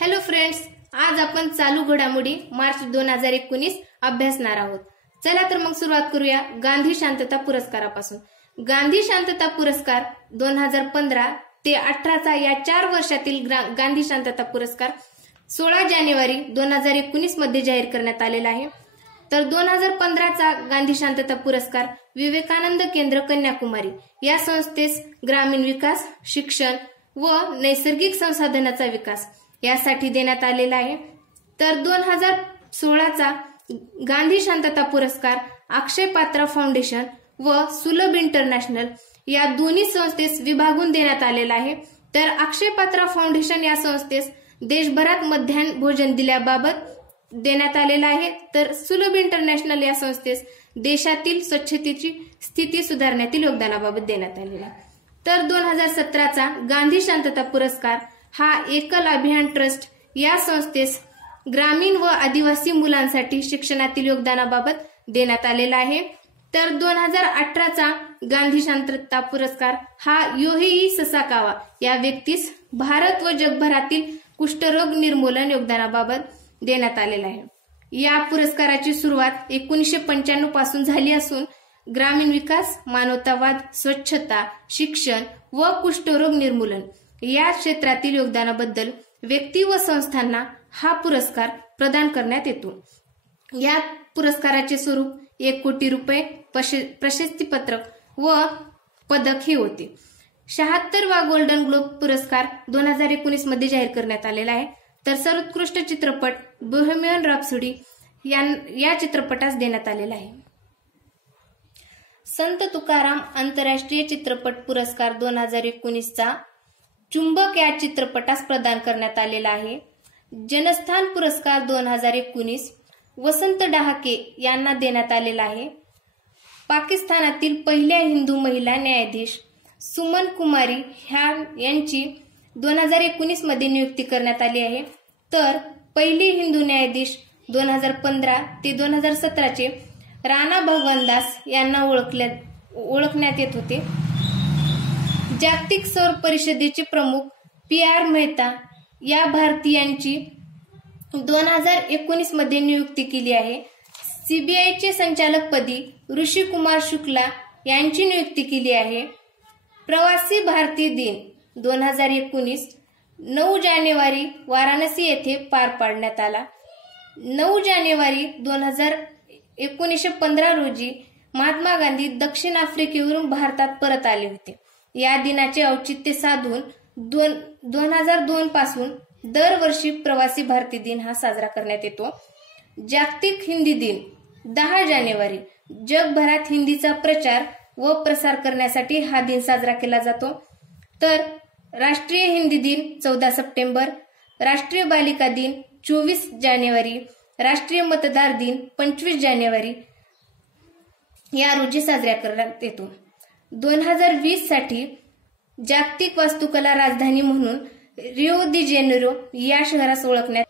Hello friends आज आपण चालू घडामोडी मार्च दोन हजार एकोणीस अभ्यासणार आहोत. चला तर मग सुरुवात करूया गांधी शांतता पुरस्कारापासून. गांधी शांतता पुरस्कार दोन हजार पंधरा ते अठराचा या चार वर्षातील ग्रा- गांधी शांतता पुरस्कार सोळा जानेवारी दोन हजार एकोणीसमध्ये जाहीर करण्यात आलेला आहे. तर दोन हजार पंधराचा गांधी शांतता पुरस्कार विवेकानंद केंद्र कन्याकुमारी या संस्थेस ग्रामीण विकास शिक्षण व नैसर्गिक संसाधनाचा विकास यासाठी देण्यात आलेला आहे. तर दोन हजार सोळाचा गांधी शांतता पुरस्कार अक्षय पात्रा फाउंडेशन व सुलभ इंटरनॅशनल या दोन्ही संस्थेस विभागून देण्यात आलेला आहे. तर अक्षय पात्रा फाउंडेशन या संस्थेस देशभरात मध्यान्ह भोजन दिल्याबाबत देण्यात आलेला आहे. तर सुलभ इंटरनॅशनल या संस्थेस देशातील स्वच्छतेची स्थिती सुधारण्यातील योगदानाबाबत देण्यात आलेला आहे. तर दोन हजार सतराचा गांधी शांतता पुरस्कार हा एकल अभियान ट्रस्ट या संस्थेस ग्रामीण व आदिवासी मुलांसाठी शिक्षणातील योगदानाबाबत देण्यात आलेला आहे. तर दोन हजार अठराचा गांधी शांतता पुरस्कार हा योहेई ससाकावा या व्यक्तीस भारत व जगभरातील कुष्ठरोग निर्मूलन योगदानाबाबत देण्यात आलेला आहे. या पुरस्काराची सुरुवात एकोणीसशे पंच्याण्णवपासून झाली असून ग्रामीण विकास मानवतावाद स्वच्छता शिक्षण व कुष्ठरोग निर्मूलन या क्षेत्रातील योगदानाबद्दल व्यक्ती व संस्थांना हा पुरस्कार प्रदान करण्यात येतो. या पुरस्काराचे स्वरूप एक कोटी रुपये प्रश- प्रशस्तीपत्रक व पदक हे होते. शहात्तर वा गोल्डन ग्लोब पुरस्कार दोन हजार एकोणीसमध्ये जाहीर करण्यात आलेला आहे. तर सर्वोत्कृष्ट चित्रपट बोहेमियन रॅप्सोडी या या चित्रपटास देण्यात आलेला आहे. संत तुकाराम आंतरराष्ट्रीय चित्रपट पुरस्कार दोन हजार एकोणीसचा चुंबक या चित्रपटास प्रदान करण्यात आलेला आहे. जनस्थान पुरस्कार दोन हजार एकोणीस वसंत डहाके यांना देण्यात आलेला आहे. पाकिस्तानातील पहिल्या हिंदू महिला न्यायाधीश सुमन कुमारी ह्या यांची दोन हजार एकोणीसमध्ये नियुक्ती करण्यात आली आहे. तर पहिली हिंदू न्यायाधीश दोन हजार पंधरा ते दोन हजार सतराचे राणा भगवानदास यांना ओळखल्या ओळखण्यात येत होते. जागतिक सौर परिषदेचे प्रमुख पी आर मेहता या भारतीयांची दोन हजार एकोणीसमध्ये नियुक्ती केली आहे. सीबीआयचे संचालकपदी ऋषी कुमार शुक्ला यांची नियुक्ती केली आहे. प्रवासी भारतीय दिन दोन हजार एकोणीस नऊ जानेवारी वाराणसी येथे पार पाडण्यात आला. नऊ जानेवारी दोन हजार एकोणीसशे पंधरा रोजी महात्मा गांधी दक्षिण आफ्रिकेवरून भारतात परत आले होते. या दिनाचे औचित्य साधून दोन दोन हजार दोन पासून दरवर्षी प्रवासी भारतीय दिन हा साजरा करण्यात येतो. जागतिक हिंदी दिन दहा जानेवारी. जगभरात हिंदीचा प्रचार व प्रसार करण्यासाठी हा दिन साजरा केला जातो. तर राष्ट्रीय हिंदी दिन चौदा सप्टेंबर. राष्ट्रीय बालिका दिन चोवीस जानेवारी. राष्ट्रीय मतदार दिन पंचवीस जानेवारी. या रोजी साजरा करण्यात येतो. दोन हजार वीससाठी जागतिक वास्तुकला राजधानी म्हणून रिओ दि जेनेरो या शहरास ओळखण्यात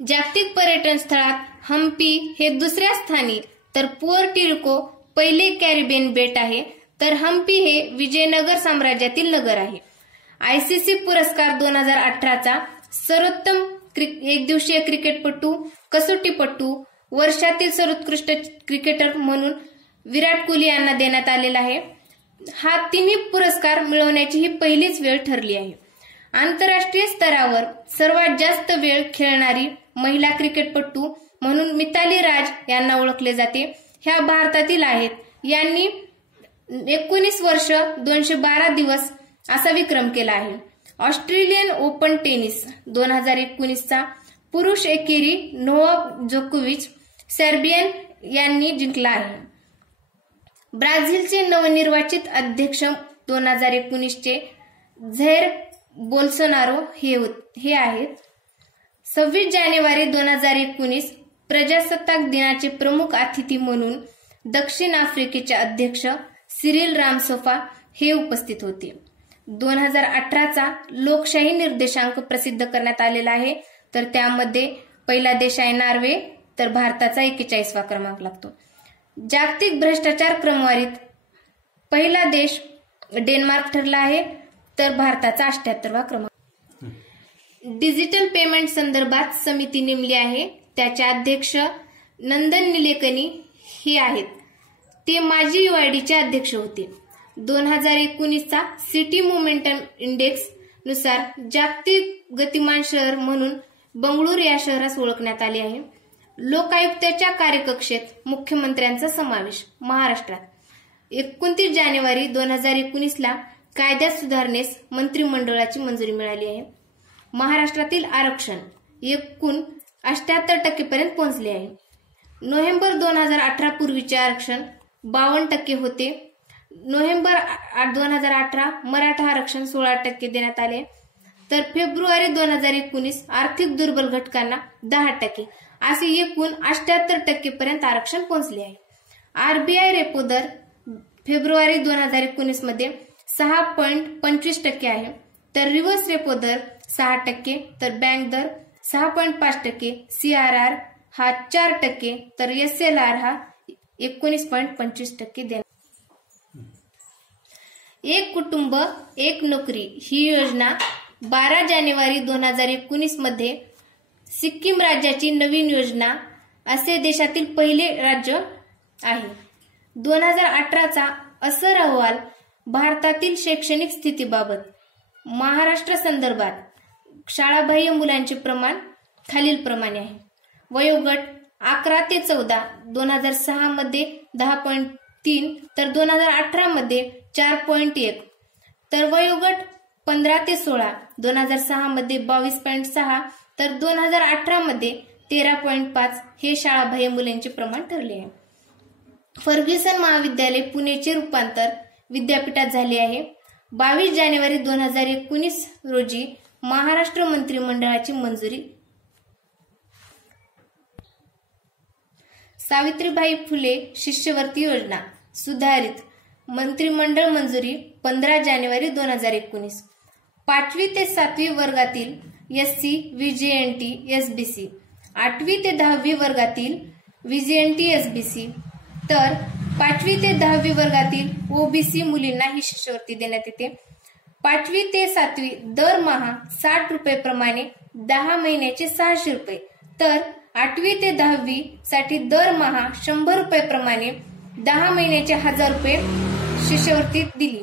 जागतिक पर्यटन स्थळात हम्पी हे दुसऱ्या स्थानी तर पुअर्टिरिको पहिले कॅरिबियन बेट आहे तर हम्पी हे विजयनगर साम्राज्यातील नगर आहे. आयसीसी पुरस्कार दोन हजार अठराचा सर्वोत्तम एकदिवसीय क्रिकेटपटू कसोटीपटू वर्षातील सर्वोत्कृष्ट क्रिकेटर म्हणून विराट कोहली यांना देण्यात आलेला आहे. हा तिन्ही पुरस्कार मिळवण्याची ही पहिलीच वेळ ठरली आहे. आंतरराष्ट्रीय स्तरावर सर्वात जास्त वेळ खेळणारी महिला क्रिकेटपटू म्हणून मिताली राज यांना ओळखले जाते. ह्या भारतातील आहेत. यांनी एकोणीस वर्ष दोनशे बारा दिवस असा विक्रम केला आहे. ऑस्ट्रेलियन ओपन टेनिस दोन हजार एकोणीसचा पुरुष एकेरी नोवाक जोकोविच सर्बियन यांनी जिंकला आहे. ब्राझीलचे नवनिर्वाचित अध्यक्ष दोन हजार एकोणीसचे झैर बोल्सोनारो हे होत- हे आहेत. सव्वीस जानेवारी दोन हजार एकोणीस प्रजासत्ताक दिनाचे प्रमुख अतिथी म्हणून दक्षिण आफ्रिकेचे अध्यक्ष सिरिल रामसोफा हे उपस्थित होते. दोन हजार अठराचा लोकशाही निर्देशांक प्रसिद्ध करण्यात आलेला आहे. तर त्यामध्ये पहिला देश आहे नॉर्वे तर भारताचा एक्केचाळीसवा क्रमांक लागतो. जागतिक भ्रष्टाचार क्रमवारीत पहिला देश डेन्मार्क ठरला आहे तर भारताचा अठ्याहत्तरवा क्रमांक. डिजिटल पेमेंट संदर्भात समिती नेमली आहे. त्याचे अध्यक्ष नंदन निलेकनी हे आहेत. ते माजी युआयडीचे अध्यक्ष होते. दोन हजार एकोणीसचा सिटी मोमेंटम इंडेक्सनुसार जागतिक गतिमान शहर म्हणून बंगळूर या शहरास ओळखण्यात आले आहे. लोकायुक्ताच्या कार्यकक्षेत मुख्यमंत्र्यांचा समावेश महाराष्ट्रात. एकोणतीस जानेवारी दोन हजार एकोणीसला कायद्यात सुधारणेस मंत्रिमंडळाची मंजुरी मिळाली आहे. महाराष्ट्रातील आरक्षण एकूण अठ्याहत्तर टक्केपर्यंत पोहोचले आहे. नोव्हेंबर दोन हजार अठरा पूर्वीचे आरक्षण बावन्न टक्के होते. नोव्हेंबर दोन हजार अठरा मराठा आरक्षण सोळा टक्के देण्यात आले. तर फेब्रुवारी दोन हजार एकोणीस आर्थिक दुर्बल घटकांना दहा टक्के असे एकूण अठ्याहत्तर टक्केपर्यंत आरक्षण पोहोचले आहे. आरबीआय रेपो दर फेब्रुवारी दोन हजार एकोणीसमध्ये सहा पॉईंट पंचवीस टक्के आहे. तर रिव्हर्स रेपो दर सहा टक्के तर बँक दर सहा पॉईंट पाच टक्के सीआरआर हा चार टक्के तर एस एल आर हा एकोणीस पॉईंट पंचवीस टक्के देणार. एक कुटुंब एक नोकरी ही योजना बारा जानेवारी दोन हजार एकोणीसमध्ये सिक्कीम राज्याची नवीन योजना असे देशातील पहिले राज्य आहे. दोन हजार अठराचा असर अहवाल भारतातील शैक्षणिक स्थितीबाबत महाराष्ट्र संदर्भात शाळाबाह्य मुलांचे प्रमाण खालील प्रमाणे आहे. वयोगट अकरा ते चौदा दोन हजार सहा मध्ये दहा पॉईंट तीन तर दोन हजार अठरा मध्ये चार पॉईंट एक. तर वयोगट पंधरा ते सोळा दोन हजार सहा मध्ये बावीस पॉईंट सहा तर दोन हजार अठरा मध्ये तेरा पॉईंट पाच हे शाळाबाह्य मुलांचे प्रमाण ठरले आहे. फर्ग्युसन महाविद्यालय पुणेचे रूपांतर विद्यापीठात झाले आहे. बावीस जानेवारी दोन हजार एकोणीस रोजी महाराष्ट्र मंत्रिमंडळाची मंजुरी. सावित्रीबाई फुले शिष्यवृत्ती योजना सुधारित मंत्रिमंडळ मंजुरी पंधरा जानेवारी दोन हजार एकोणीस. पाचवी ते सातवी वर्गातील एस सी व्हीजेएनटी एसबीसी आठवी ते दहावी वर्गातील व्हीजेएनटी एसबीसी तर पाचवी ते दहावी वर्गातील ओबीसी मुलींना ही शिष्यवृत्ती देण्यात येते. पाचवी ते सातवी दरमहा साठ रुपये प्रमाणे दहा महिन्याचे सहाशे रुपये. तर आठवी ते दहावी साठी दरमहा शंभर रुपये प्रमाणे दहा महिन्याचे हजार रुपये शिष्यवृत्ती दिली.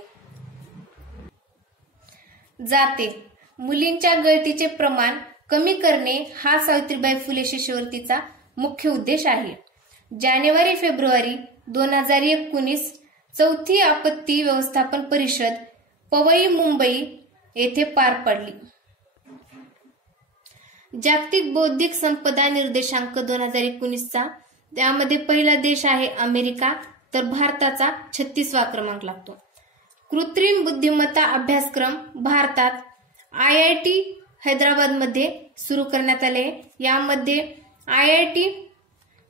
जाते. मुलींच्या गळतीचे प्रमाण कमी करणे हा सावित्रीबाई फुले शिष्यवृत्तीचा मुख्य उद्देश आहे. जानेवारी फेब्रुवारी दोन हजार एकोणीस चौथी आपत्ती व्यवस्थापन परिषद पवई मुंबई येथे पार पडली. जागतिक बौद्धिक संपदा निर्देशांक दोन हजार एकोणीसचा त्यामध्ये पहिला देश आहे अमेरिका तर भारताचा छत्तीसवा क्रमांक लागतो. कृत्रिम बुद्धिमत्ता अभ्यासक्रम भारतात आय आय टी हैदराबादमध्ये सुरू करण्यात आले. यामध्ये आय आय टी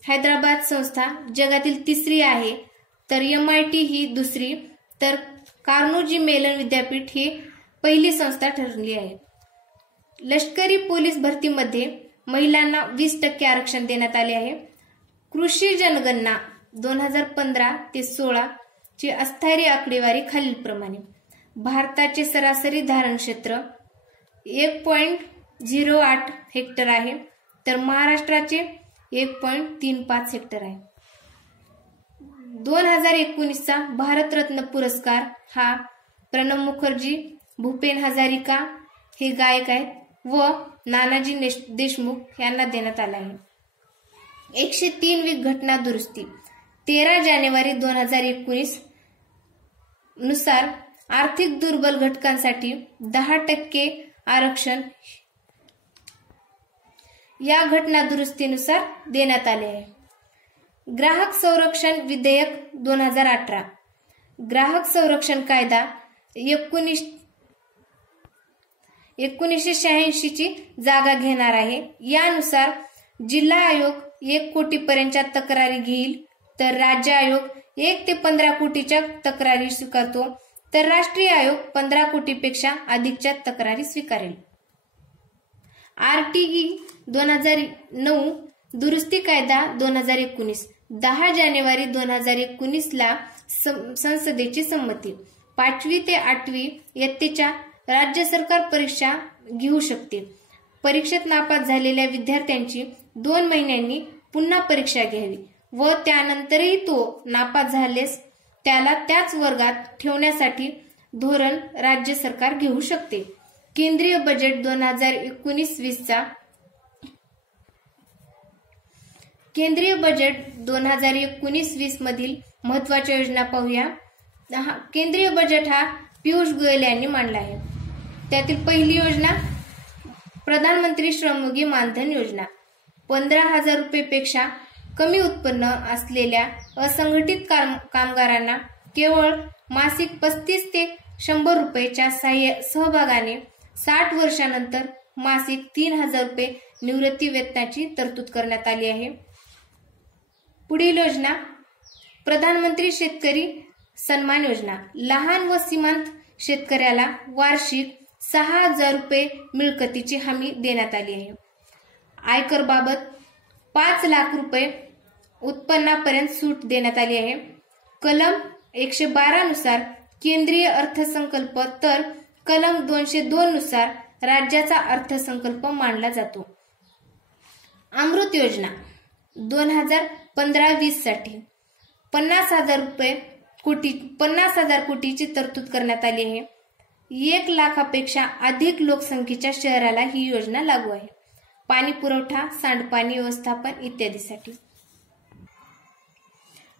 हैदराबाद संस्था जगातील तिसरी आहे. तर एम आय टी ही दुसरी. तर कार्नोजी मेलन विद्यापीठ ही पहिली संस्था ठरली आहे. लष्करी पोलीस भरतीमध्ये महिलांना वीस टक्के आरक्षण देण्यात आले आहे. कृषी जनगणना दोन हजार पंधरा ते सोळा ची अस्थायी आकडेवारी खालीलप्रमाणे. भारताचे सरासरी धारण क्षेत्र एक पॉइंट झिरो आठ हेक्टर आहे तर महाराष्ट्राचे एक पॉइंट तीन पाच हेक्टर आहे. दोन हजार एकोणीसचा भारतरत्न पुरस्कार हा प्रणब मुखर्जी भूपेन हजारिका हे गायक आहेत व नानाजी देशमुख यांना देण्यात आला आहे. एकशे तीन वी घटना दुरुस्ती. तेरा जानेवारी दोन हजार एकोणीसनुसार आर्थिक दुर्बल घटकांसाठी दहा टक्के आरक्षण या घटना दुरुस्तीनुसार देण्यात आले आहे. ग्राहक संरक्षण विधेयक दोन हजार अठरा. ग्राहक संरक्षण कायदा एकोणीस एकोणीसशे शहाऐंशी ची जागा घेणार आहे. यानुसार जिल्हा आयोग एक कोटीपर्यंतच्या तक्रारी घेईल. तर राज्य आयोग एक ते पंधरा कोटीच्या तक्रारी स्वीकारतो. तर राष्ट्रीय आयोग पंधरा कोटीपेक्षा अधिकच्या तक्रारी स्वीकारेल. आरटीई दोन हजार नऊ दुरुस्ती कायदा दोन हजार एकोणीस दहा जानेवारी दोन हजार एकोणीस ला संसदेची संमती. पाचवी ते आठवी इयत्तेच्या राज्य सरकार परीक्षा घेऊ शकते परीक्षेत नापास झालेल्या विद्यार्थ्यांची दोन महिन्यांनी पुन्हा परीक्षा घ्यावी. व त्यानंतरही तो नापास झालेस त्याला त्याच वर्गात ठेवण्यासाठी धोरण राज्य सरकार घेऊ शकते. केंद्रीय बजेट दोन हजार एकोणीस वीसचा केंद्रीय बजेट दोन हजार एकोणीस वीस मधील महत्त्वाच्या योजना पाहूया. केंद्रीय बजेट हा पियुष गोयल यांनी मांडला आहे. त्यातील पहिली योजना प्रधानमंत्री श्रमयोगी मानधन योजना. पंधरा हजार रुपयेपेक्षा कमी उत्पन्न असलेल्या असंघटित कामगारांना केवळ मासिक पस्तीस ते शंभर रुपयेच्या सहभागाने साठ वर्षानंतर मासिक तीन हजार रुपये निवृत्ती वेतनाची तरतूद करण्यात आली आहे. पुढील योजना प्रधानमंत्री शेतकरी सन्मान योजना. लहान व सीमांत शेतकऱ्याला वार्षिक सहा हजार रुपये मिळकतीची हमी देण्यात आली आहे. आयकर बाबत पाच लाख रुपये उत्पन्नापर्यंत सूट देण्यात आली आहे. कलम एकशे बारा नुसार केंद्रीय अर्थसंकल्प तर कलम दोनशे दोन नुसार राज्याचा अर्थसंकल्प मांडला जातो. अमृत योजना दोन हजार पंधरा वीससाठी पन्नास हजार रुपये कोटी पन्नास हजार कोटीची तरतूद करण्यात आली आहे. एक लाखापेक्षा अधिक लोकसंख्येच्या शहराला ही योजना लागू आहे. पाणी पुरवठा सांडपाणी व्यवस्थापन इत्यादीसाठी.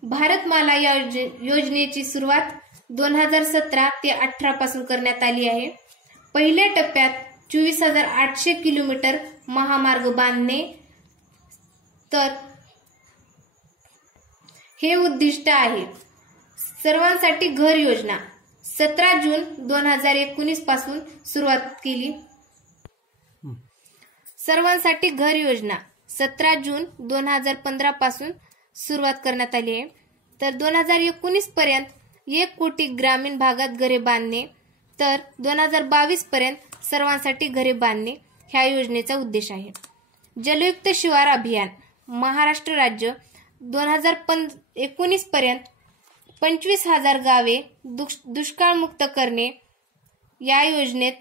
भारतमाला या योजनेची सुरुवात दोन हजार सतरा ते अठरा पासून करण्यात आली आहे. पहिल्या टप्प्यात चोवीस हजार आठशे किलोमीटर महामार्ग बांधणे. तर हे उद्दिष्ट आहे. सर्वांसाठी घर योजना. सतरा जून दोन हजार एकोणीसपासून सुरुवात केली. सर्वांसाठी घर योजना. सतरा जून दोन हजार पंधरा पासून सुरुवात करण्यात आली आहे. तर दोन हजार एकोणीस पर्यंत एक कोटी ग्रामीण भागात घरे बांधणे तर दोन हजार बावीस पर्यंत सर्वांसाठी घरे बांधणे ह्या योजनेचा उद्देश आहे. जलयुक्त शिवार अभियान महाराष्ट्र राज्य दोन हजार पं एकोणीस पर्यंत पंचवीस हजार गावे दुष्काळमुक्त करणे या योजनेत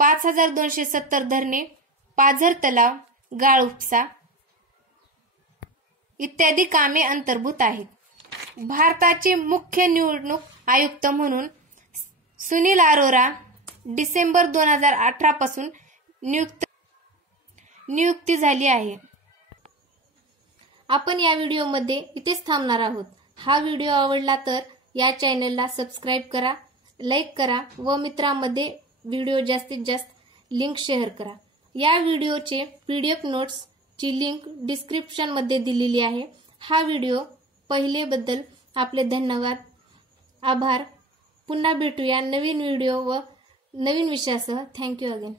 पाच हजार दोनशे सत्तर धरणे पाझर तलाव गाळ उपसा इत्यादी कामे अंतर्भूत आहेत. भारताचे मुख्य निवडणूक आयुक्त म्हणून सुनील अरोरा डिसेंबर दोन हजार अठरा पासून नियुक्त नियुक्ती झाली आहे. आपण या व्हिडिओमध्ये इथेच थांबणार आहोत. हा व्हिडिओ आवडला तर या चॅनलला सबस्क्राईब करा लाईक करा व मित्रांमध्ये व्हिडिओ जास्तीत जास्त लिंक शेअर करा. या व्हिडिओचे पी डी एफ ची लिंक डिस्क्रिप्शनमध्ये दिलेली आहे. हा व्हिडिओ पहिलेबद्दल आपले धन्यवाद आभार. पुन्हा भेटूया नवीन व्हिडिओ व नवीन विषयासह. Thank you again